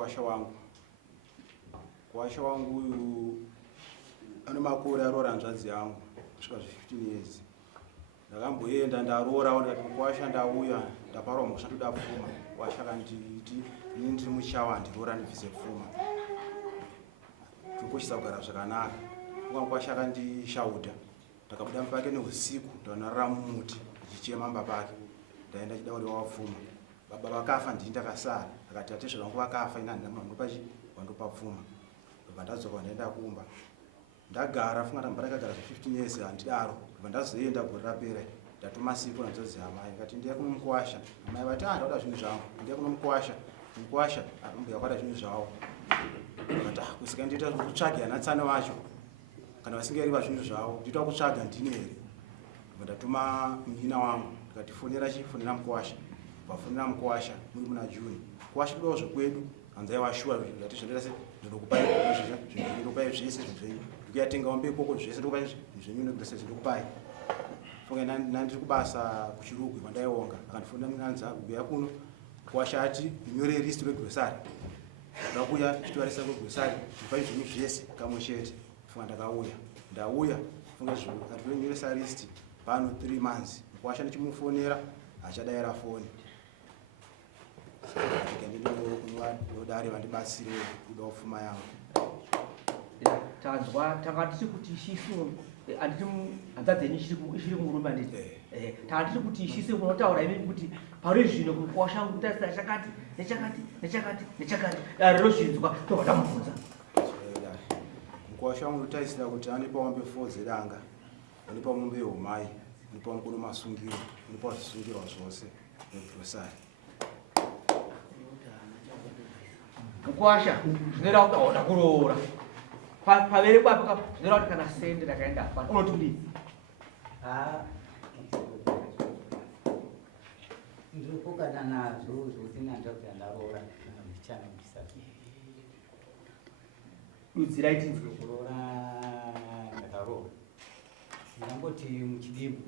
mkuwasha wangu. Mkuwasha wangu huyu ana makore arora hanzvadzi yangu kusvika 15 years. Ndakamboenda ndarora ndikati mkuwasha ndauya ndaparwa mhosva ndoda pfuma. Mkuwasha akanditi inini ndiri mushawa ndirora ndibvise pfuma. Tikushisa kugara zvakanaka. Mkuwasha akandishauta. Ndakabuda pake neusiku ndonorara mumuti ndichichema baba pake. Ndaenda chidauriwa pfuma. Baba vakafa ndini ndakasara. Akati atezvo vangu vakafa ina ndamwangu wandopa pfuma. Baba ndadzoka ndaenda kumba. Ndagara funga tambara kagara 15 years handidaro. Baba ndazoenda gore rapera. Ndatuma sipo nanzodzi amai. Akati ndiye kumumukwasha. Amai vati ndoda zvinhu zvangu. Ndiye kumumukwasha. Mukwasha mbuya kwada zvinhu zvawo. Akati kusika ndiita kutsvaga natsana vacho. Kana vasingeri zvinhu zvawo ndiita kutsvaga ndini here. Ndatuma munyina wangu. Ndikati fonera mukwasha. Vafonera mukwasha muri muna June. Kwasha kudawo zvekwedu hanzai washuwa zvati zvendese ndinokupai zvese ndinokupai zvese zvenyu. Ndikuyatenga ombe koko zvese ndinokupai zvenyu ndikudese ndinokupai. Fonga nandiri kubasa kuchirugu kwandaiwonga. Akandifonera munanza kubuya kuno. Kwasha ati nyore list regrocery. Ndakuya chitwarisa regrocery. Ndipai zvenyu zvese kamushete. Fonga ndakauya. Ndauya fonga zviro atonyore list pano 3 months. Kwasha ndichimufonera achadaira foni. Ndodari vandibatsire kuda pfuma yangu. Tanzwa takati kuti ishiso anditi hanzadzenyu ichiri kumurumba nditi. Takati kuti ishiso unotaura imi kuti pari zvino kukwasha kuti chakati nechakati. Rero zvinzwa tokadamubvunza. Mukwasha wangu unotarisira kuti ane pawambe 4 zedanga. Ane pamombe homai. Ane pamukono masungiro. Ane pazvisungirwa zvose. Negrosari. Mukwasha zvinoda kuda kuroora. Pavere kwapo zvinoda kuti kana sende rakaenda apa unoti kudii? Ndikukana nazvo zvotina ndakuti ndaroora kana mbichana mbisatu. Dudzi raitinzwe kuroora ndakaroora. Ndangoti muchidimbu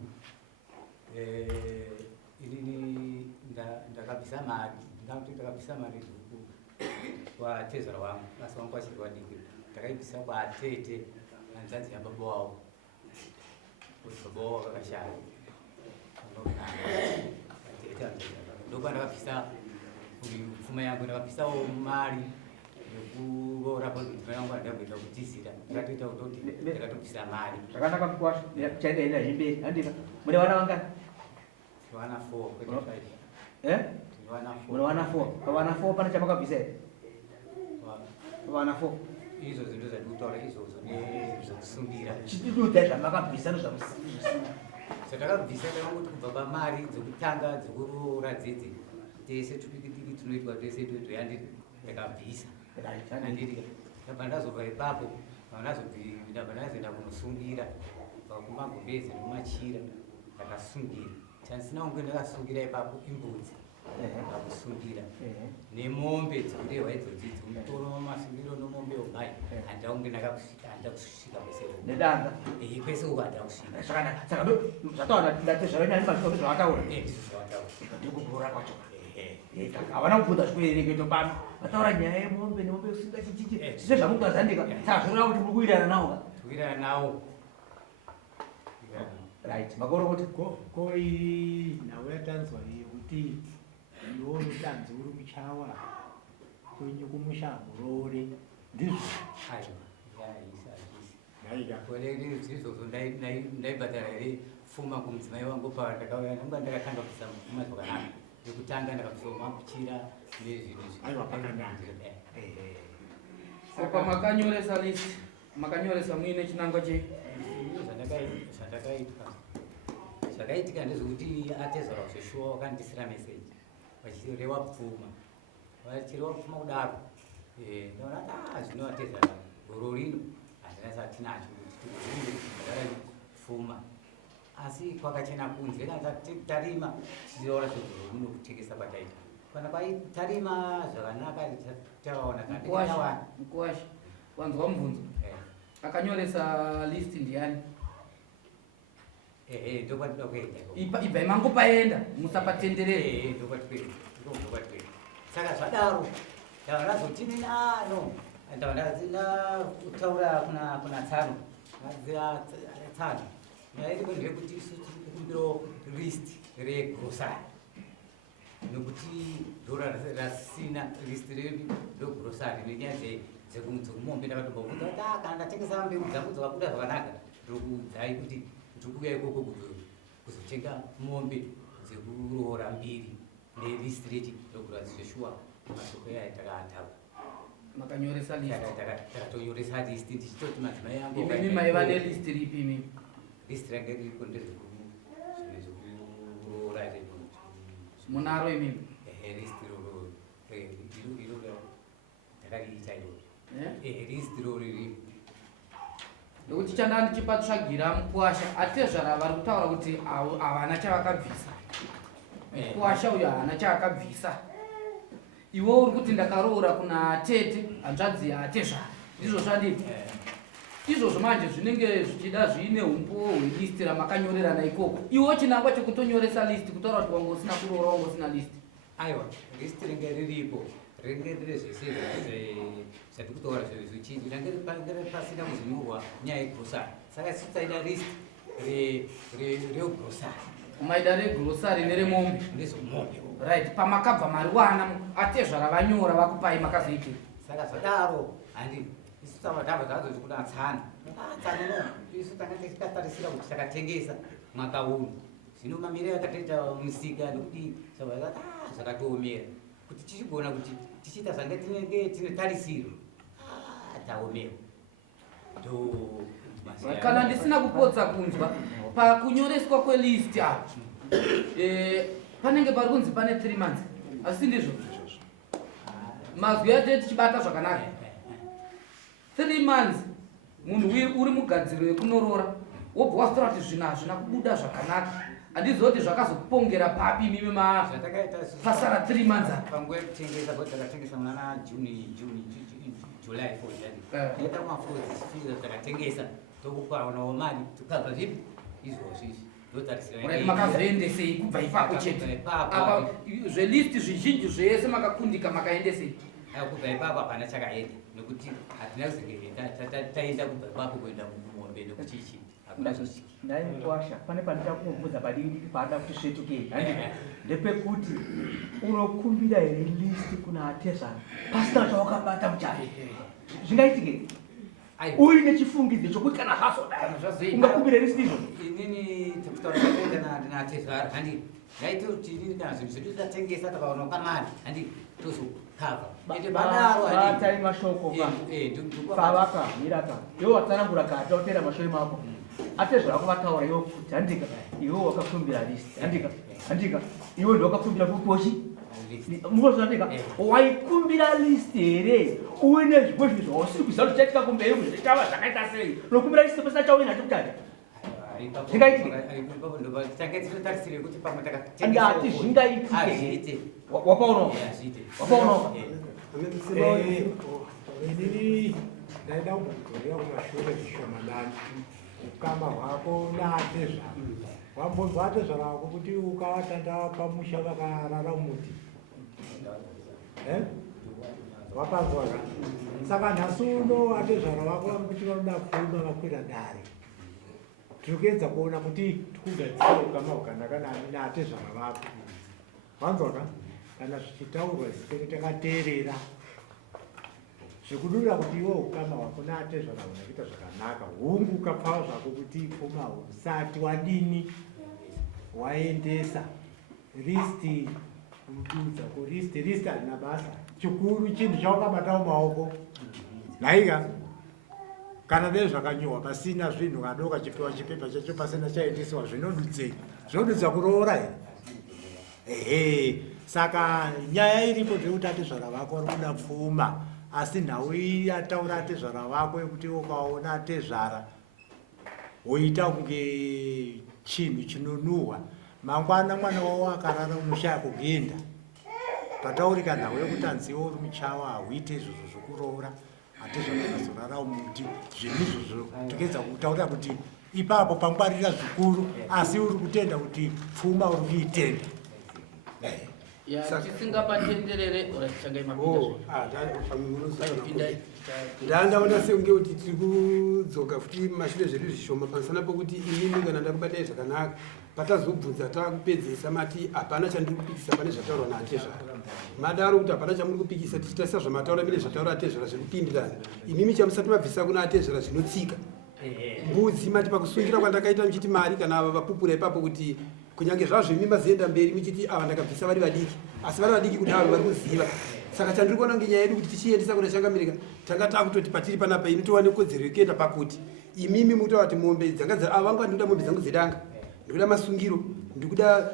inini ndakabvisa mari. Ndakabvisa mari kwa tezera wangu basi wangu achirwa diki ndakaibvisa kwa tete hanzadzi yababa wavo kuti baba wavo vakashaya ndokwa ndakabvisa pfuma yangu ndakabvisawo mari yekuroora pazvimba yangu andamboenda kudhizira ndakatoita kuti ndakatobvisa mari. Zvakanaka mukwasha chaenda imberi handika mune vana vangani? Vana 4 kwete 5. Vana 4. Pavana 4 pane chamakabvisa here? Vana 4. Izvo zinto zvandikutaura izvozvo nezvokusungira. Chitidudza zvamakabvisa nezvamusungira. Zvandakabvisa ndakangoti kubva pamari dzokutanga dzekuroora dzedze tese tudiki tunoitwa tese toyandiri ndakabvisa. Handiri ndabva ndazobva ipapo ndabva ndazoenda kunosungira kumagombezi nemachira ndakasungira. Chandisina kunge ndakasungira ipapo imbudzi. Ndakusungira nemombe dzikurehwa idzodzi dzomutoro masungiro nomombe omai handaunge ndakusvika kwese nedanga kwese uko handakusvika. Saka zvataura ndatezvavenani mazvino zvavataura zvavataura ndikukura kwacho havana kubvunza zvikuereketo pano vataura nyaya yemombe nemombe usingachichichi zvise zvamukutazandika saka zvoreva kuti muri kuirana nawo kuirana nawo right makoro kuti ko iri nhau yatanzwa iyi kuti iwo mutanzi uri muchawa kwenyu kumusha murore ndizvo izvozvo ndaibhadhara here pfuma kumudzimai wangu pandakauya nanga ndakatanga kubvisa pfuma zvakanaka yekutanga ndakabvisa makuchira nezvinhu saka makanyoresa list makanyoresa muine chinangwa chei? Zvakaitika ndezvekuti atezera kuzoshuwa wakandisira meseji vachireva pfuma vachireva pfuma kudaro ndaona zvino atezera goro rino handina sati nacho kuti tigara pfuma asi kwakachena kunze tarima tichireora zvegoro rino kutekesa kwataita kana kwaitarima zvakanaka taona Mukwasha wanzwa mubvunzo akanyoresa list ndiani? ndokwatida kuenda ibva imangu paenda musapatenderere ndokwatikuenda saka zvadaro ndava ndazotini nano ndava ndazina kutaura kuna Tsano naziva Tsano nyaya iri ndeyekuti isu tiri kukumbirawo list regrosari nekuti ndora rasina list regrosari nenyaya dzekumombe ndakatombokuta kuti kana ndatengesa mbeu dzangu dzakabuda zvakanaka ndokuudzai kuti ndiri kuuya ikoko kuzotenga mombe dzekuroora 2 nelist regrorazeshua masoko aya takatava makanyoresa list takatonyoresa list ndichitoti madzimai angu imimi maiva nelist ripi imimi list range riripo ndezvekuroora munaro imimi list iro takariita iro list iro riripo nekuti chanda ndichipatsvagira mukuwasha atezvara vari kutaura kuti havana chavakabvisa mukuwasha uyo haana chaakabvisa iwo uri kuti ndakaroora kuna tete hanzvadzi yaatezvara ndizvo zvanditi izvozvo manje zvinenge zvichida zviine umpo hwelist ramakanyorerana ikoko iwo chinangwa chekutonyoresa list kutaura kuti wanga usina kuroora wanga usina list aiwa list ringe riripo ringe riri zvese zvati kutaura zvichii range pasina kuzonyorwa nyaya yegrosari saka sitsaida list regrosari maida regrosari neremombe ndezvomombe right pamakabva mari wana atezvara vanyora vakupai makazoiti saka zvadaro handi isu tavadhava zvazoti kuna Tsano isu tanga tikatarisira kuti takatengesa mwaka uno zvino mamire akatoita musika nekuti zvakatoomera kuti tichigona kuti tichiita zvange tinenge tine tarisiro taomera kana ndisina kupodza kunzwa pakunyoreswa kwelist apa panenge pari kunzi pane 3 months asi ndizvo mazwi ate tichibata zvakanaka 3 months munhu uri mugadziro yekunorora wobva wasitora kuti zvinhu hazvina kubuda zvakanaka handizoti zvakazopongera papi mimi pasara 3 months panguva yekutengesa kuti takatengesa mwana July 4 yaita mafrozi zvifizo takatengesa tokupaonawo mari tukabva zvipi izvozvizvi makazoendesei kubva ipapo chete apa zvelist zvizhinji zvese makakundika makaendesei kubva ipapo hapana chakaenda nekuti hatina kuzenge taenda kubva ipapo kuenda mumombe nekuti ichi ndai mukuwasha pane pandida kumubvunza padiki paada kuti svetukei ndepekuti unokumbira here list kuna atezvana pasina chawakabata muchavi zvingaitike uine chifungidzo chokuti kana zvazodai ungakumbira list izvo inini tikutaura zvatoenda natezvara handi ngaite kuti inini kana zvinhu zvedu tatengesa takaona kamari handi tozokava batai mashoko pavaka miraka iwo watsanangura kati wautera mashori mako atezvara kuvataura iwo kuti handika iwo wakakumbira list handika iwo ndowakakumbira kuposhi mukozvandika waikumbira list here uine zvimwe zvinhu zvausiri kuziva kuti chaitika kumberi kuzvichava zvakaita sei unokumbira list pasina chauina chokutanga ndati zvingaitike wapaonawo inini ndaida kugorea kumashure zvishomanani ukama hwako naatezvara wambonzwa atezvara wako kuti ukavatanda pamusha vakarara muti wapanzwaka saka nhasi uno atezvara vako vakuti vanoda pfuma vakwira dare tiri kuedza kuona kuti tikugadzira ukama hwakanaka naatezvara vako wanzwaka kana zvichitaurwa zitenge takateerera zvikudurira kuti iwo ukama hwako naatezvara hunakuita zvakanaka hunguka pfava zvako kuti pfuma husati wadini waendesa listi kududza kulist harina basa chikuru chinhu chaukabata mumaoko naika kana dai zvakanyorwa pasina zvinhu kadoka chipiwa chipepa chacho pasina chaendesiwa zvinodudzei zvinodudza kuroora here ehe saka nyaya iripo zvekuti atezvara vako vari kuda pfuma asi nhau yataura atezvara vako yekuti ukaona atezvara woita kunge chinhu chinonuhwa mangwana mwana wavo akarara unoshaya kugenda pataurika nhau yekuti hanziwo uri muchawa hauite izvozvo zvokuroora atezvakazorara muti zvinhu izvozvo tikuedza kutaura kuti ipapo pangwarira zvikuru asi uri kutenda kuti pfuma uri kuitenda tisingapatenderere urachitsvagai mapindapindai ndandaona sekunge kuti tiri kudzoka futi mashure zvedu zvishoma pamusana pokuti inini kana ndakubatai zvakanaka patazobvunza takupedzesa mati hapana chandiri kupikisa pane zvataurwa naatezvara madaro kuti hapana chamuri kupikisa tichitarisa zvamataura mine zvataura atezvara zvirikupindirana imimi chamusati mabvisa kuna atezvara zvinotsika mbudzi mati pakusungira kwandakaita muchiti mari kana ava vapupura ipapo kuti kunyange zvazvo imi mazoenda mberi muchiti ava ndakabvisa vari vadiki asi vari vadiki kudaro vari kuziva saka chandiri kuona kunge nyaya yedu kuti tichiendesa kuna changamirika tanga takutoti patiri panapa ini towane kodzero yekuenda pakuti imimi mukutaura kuti mombe dzanga ava vangu ndinoda mombe dzangu dzedanga ndikuda masungiro ndikuda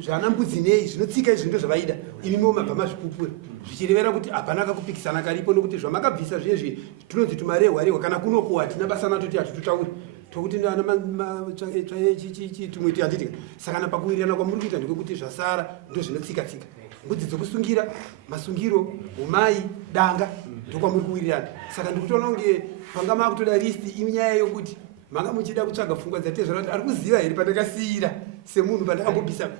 zvana mbudzi nei zvinotsika izvi ndo zvavaida imimiwo mabva mazvipupura zvichirevera kuti hapana kakupikisana karipo nokuti zvamakabvisa zvezvi tunonzi tumarehwarehwa kana kunokuwa hatina basa natoti hatitotauri tokuti tumweti handitika saka napakuwirirana kwamuri kuita ndekwekuti zvasara ndo zvinotsika-tsika mbudzi dzokusungira masungiro umai danga ndokwamuri kuwirirana saka ndikutoona kunge panga makutoda listi inyaya yokuti manga muchida kutsvaga pfungwa dzatezvara kuti ari kuziva here pandakasiyira semunhu pandakambobvisa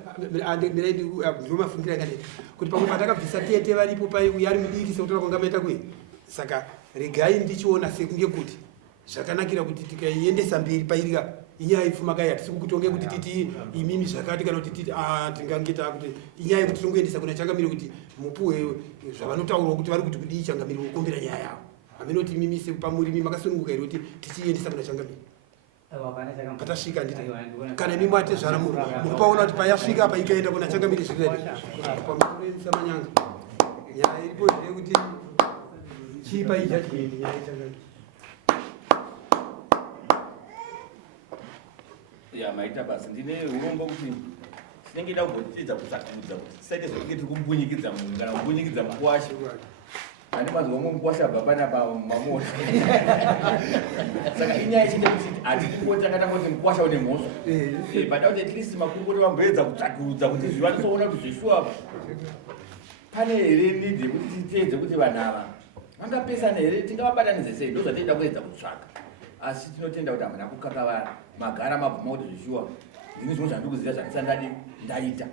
ndinomafungira kanei kuti pamwe pandakabvisa tete varipo paiuya ari mudiki sekutora kwanga maita kwei saka regai ndichiona sekunge kuti zvakanakira kuti tikaiendesa mberi pairika inyaya ipfuma kai hatisi kukutonge kuti titi imimi zvakati kana kuti titi tingange takuti inyaya yekuti tongoendesa kuna changamiro kuti mupuwe zvavanotaurwa kuti vari kuti kudii changamiro kukombera nyaya yavo haminoti imimi sepamurimi makasununguka here kuti tichiendesa kuna changamiro patasvika nditi kana imimi atezvara mukupaona kuti payasvika apa ikaenda kuna changamiro zviredi pamukuroendesa manyanga nyaya iripo ndeyekuti chipa ijajimendi nyaya yechangamiro maita basi ndine urombo kuti tinenge da kumbotidza kutsakudza kuti tisaite zvekunge tiri kumbunyikidza munhu kana kumbunyikidza mukwasha ane mazwa mwe mukwasha abva panapa mamota saka inyaya ichite kuti hatidi kungotanga tangoti mukwasha une mhosva pada kuti at least makurukoti vamboedza kutsvakudza kuti zvivanisoona kuti zveshuwa pane here nidi yekuti titeedze kuti vanhu ava vangapesana here tingavabatanidze sei ndo zvatiida kuedza kutsvaka asi tinotenda kuti hamuna kukakavara magara mabvuma kuti zvishuwa ndine zvinhu zvandiri kuziva zvandisandadi ndaita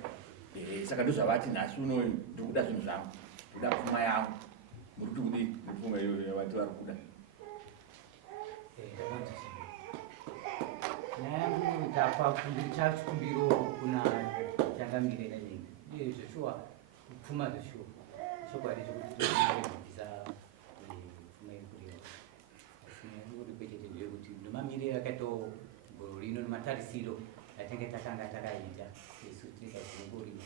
saka ndo zvavati nhasi unoyu ndikuda zvinhu zvangu ndikuda pfuma yangu muri kuti kudii nepfuma iyoyo yavati vari kuda nyaya yangu ndapa chachikumbiro kuna changamire nanyika uye zveshuwa pfuma zveshuwa chokwadi chokuti tobvisa pfuma iri kuriwa asi kwechete ndeyekuti nemamiriro akaito goro rino nematarisiro atinge takanga takaita isu tikazingorima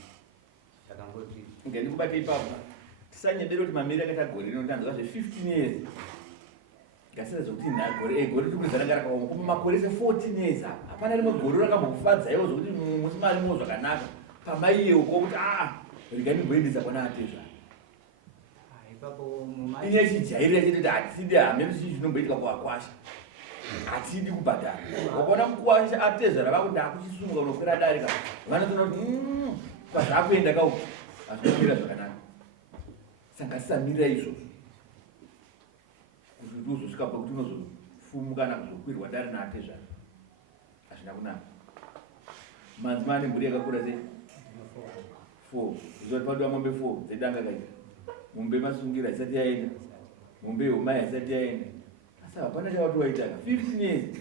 zvakangoti ngendikubate ipapo tisanyebere kuti mamiriro akaita gore rino ndanzwa zve15 years ngasira zvokuti gore tikurizana ngarakawoma kuma makore se14 years hapana rimwe gore rakambokufadzaiwo zvokuti musi marimo zvakanaka pamaiyeuko kuti regai ndimboendesa kwana atezva ipapo inyaya ichijairira chete kuti hatidi hamene chii zvinomboitika kuakwasha hatidi kubhadhara wakaona mukwasha atezvara vakuti akuchisumuka unokwira darika vanotona kuti kwazvakuenda kauku hazvinomira zvakanaka saka ngatisamirira izvozvo kuti uzosvika pakuti unozofumuka kana kuzokwirwa dari naatezvara hazvina kunaka manzima ane mburi yakakura sei 4 izoti padiwa mombe 4 dzedanga kaita mombe masungira isati yaenda mombe yomai isati yaenda asi hapana chavati waitaka 15 years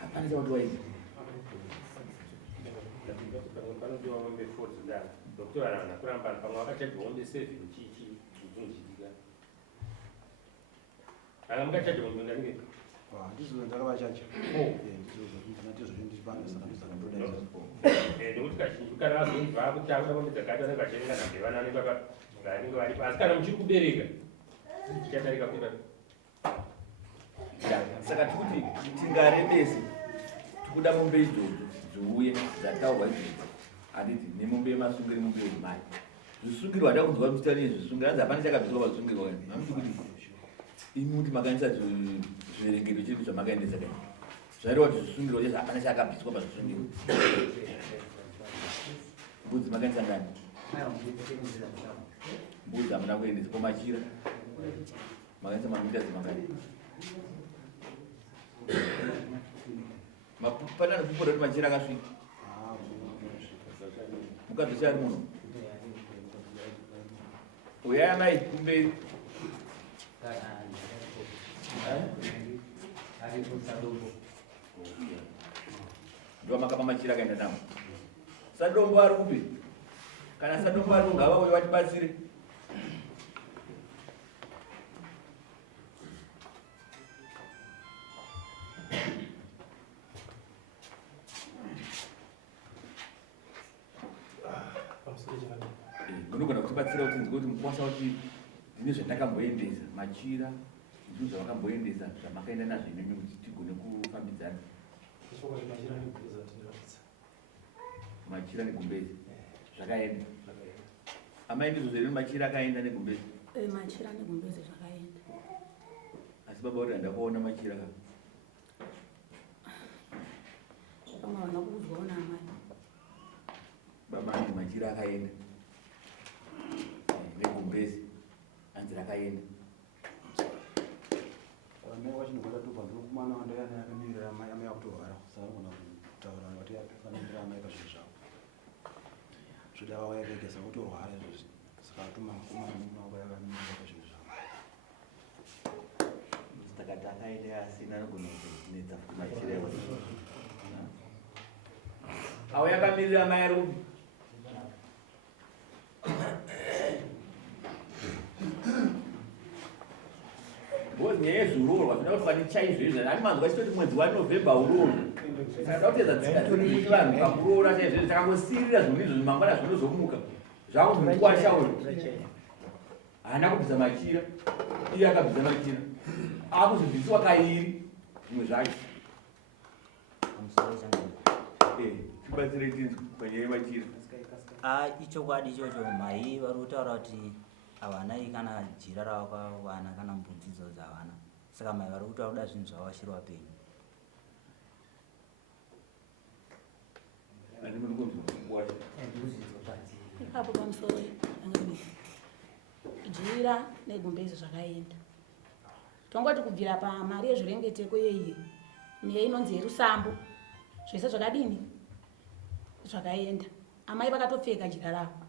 hapana chavati waita panodiwa mombe 4 dzedanga doktora anana kurambana pamwe akachaji mombe 7 chichi zvinozvitika anga mukachaji mombe ndanike ndizo ndakavachacha nekuti kazhinji kana vazonzi vakuti akuda mombe dzakati vanenge vachienga nambe vana vanenge varipo asi kana muchiri kubereka chichadarika kuda saka tikuti tingarembese tikuda mombe idzodzo dziuye dzataurwa idzodzo handiti nemombe yemasungiro mombe yemai zvisungirwa hada kunzwa mutani zvisungiro hanzi hapana chakabviswa pazvisungirwa hamuti kuti imi kuti makaendesa zviverengero chedu zvamakaendesa kai zvaireva kuti zvisungirwa chezvo hapana chakabviswa pazvisungiro mbudzi makaendesa ngani mbudzi hamuna kuendesa komachira makaendesa mamita dzimangani mapana nekupora kuti machira akasvika mukadzi chari muno uyaya mai kumberi ndo makapa machira kaenda namo sadombo ari kupi kana sadombo ari kungava uyo watibatsire munogona kutibatsira kuti nzwe kuti mukwasa kuti ndine zvandakamboendesa machira ndizvo zvavakamboendesa zvamakaenda nazvo inemi kuti tigone kufambidzana machira negumbezi zvakaenda amaendi zvozvo machira akaenda negumbezi machira negumbezi zvakaenda asi baba uri handakuona machira ka pamwe vana kuudzwawo naamai baba andi machira akaenda negumbezi hanzi rakaenda mai wachinogona tobva ndokumana wandaana yakamirira mai amai akutorwara saka anogona kutaura kuti afanira amai pazvinhu zvavo zvoda vauya vegesa kutorwara izvozvi saka atuma mukomana wavo yakamirira pazvinhu zvavo takati akaenda asina anogona kunetsa futi machira avo yakamirira amai ari upi bozi nyaya yezururwa zvinoda kuti fani chaizvo izvo ani manzwa chitoti mwedzi waNovember uroro saka kutedza tsika kuti vanhu pakurora chaizvo takangosirira zvinhu izvo mangwana zvinozomuka zvakuzimukwasha uyu haana kubvisa machira iye akabvisa machira akuzibvisiwa kairi zvimwe zvacho tibatsirei tinzwi panyaya yemachira ichokwadi ichocho mai vari kutaura kuti havanai kana jira ravakawana kana mbudzi dzo dzavana saka mai vari kutaura kuda zvinhu zvavashirwa penyu ipapo pamusoro jira negumbezi zvakaenda tongoti kubvira pamari yezvirengeteko yeiyi neinonzi yerusambo zvese zvakadini zvakaenda amai vakatopfeka jira ravo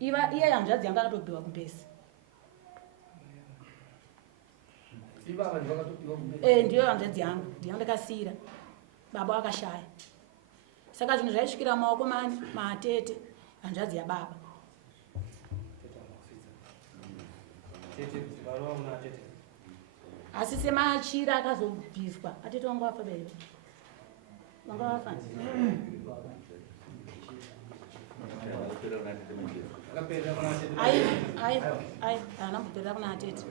iye hanzvadzi yanga akatobhiwa kumbezi ndiyo hanzvadzi yangu ndiyo ndakasiyira baba akashaya saka zvinhu zvaisvikira maoko mani maatete hanzvadzi yababa asi semachira akazobviswa atete wangu wafa bebe wanga wafa ai anamboperera kuna atete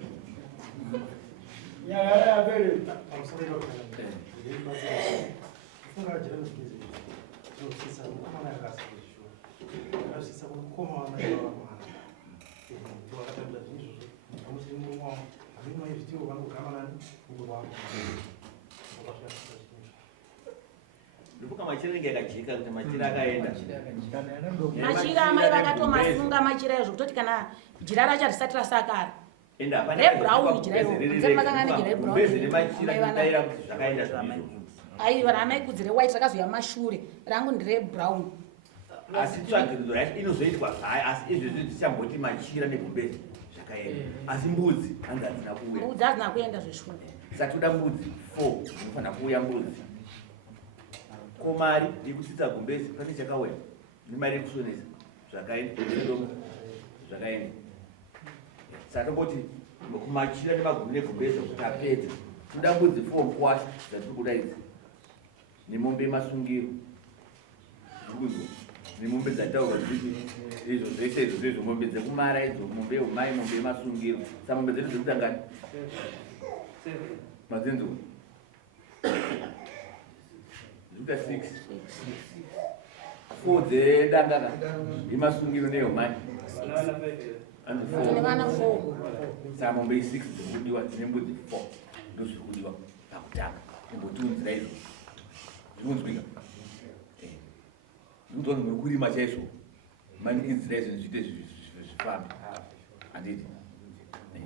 ndokuka machira nenge yakajeka kuti machira akaenda machira amai vakatomasunga machira izvo kutoti kana jira racho risati rasakara aiwa ramaikudzi rewhite rakazoya mashure rangu ndirebrown asi tsvagiridzo racho inozoitwa zvayo asi izvezvi tichamboti machira negumbezi zvakaenda asi mbudzi hanzi hadzina kuuya mbudzi hadzina kuenda zveshuwa saka toda mbudzi 4 dzinofanira kuuya mbudzi komari yekutsitsa gumbezi pane chakauya nemari yekusonesa zvakaenda zvakaenda saka tongoti kumachira nemagumbi negumbezi kuti apedza toda mbudzi 4 mukwasha dzatiri kuda idzi nemombe yemasungiro nemombe dzataurwa izvo zvese izvo izvo mombe dzekumara idzo mombe yeumai mombe yemasungiro saka mombe dzedu dzekutangani mazenzo zvuta 6 4 dzedangana yemasungiro neyeumai nevana 4 saka mombe 6 dzekudiwa dzine mbudzi 4 ndozviri kudiwa pakutanga imbotiunzira izvo zvinonzwika ndikuti vanhu mekurima chaizvo manikidzira izvo zviite zvifambe handiti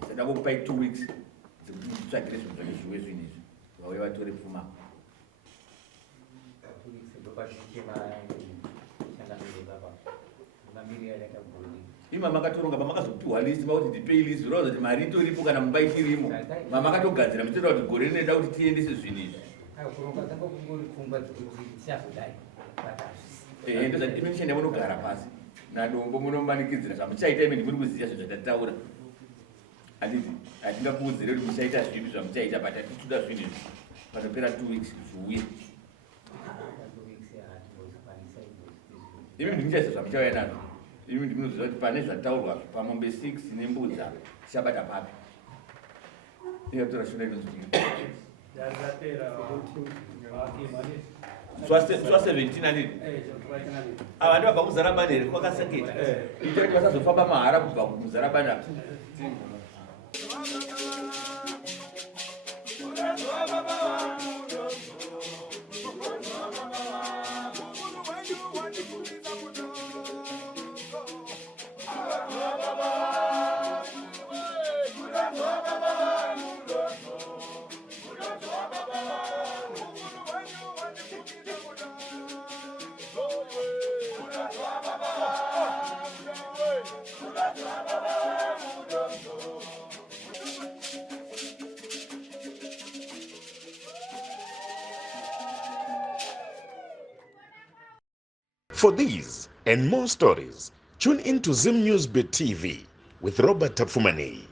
sada kukupai 2 weeks dzekuti mutsvagire zvinhu zvake zviwe zvinizvi vauye vatore pfuma ima makatoronga pamakazopiwa list makuti ndipei list zviroza kuti mari itoripo kana mumba ichirimo mamakatogadzira muchitoda kuti gore rinoda kuti tiendese zvinhu izvi kuronga dzangu kungori pfungwa dzekuti tichazodai ndozvatimenishenda munogara pasi nadombo munomanikidzira zvamuchaita ime ndimuri kuziva zvo zvatataura handiti hatingakuudzire kuti muchaita zvipi zvamuchaita but hatituda zvinhu izvi panopera 2 weeks zviuye imi ndimichaisa zvamuchauya nazvo imi ndinoziva kuti pane zvataurwa pamombe 6 nembudza chabata papi iyatora shura inozvii zva 17 anditi ava ndibva kuzarabani here kwakasaketa ita kuti vasazofamba mahara kubva kuzarabani apo For these and more stories, tune in to Zim News Bit TV with Robert Tafumani.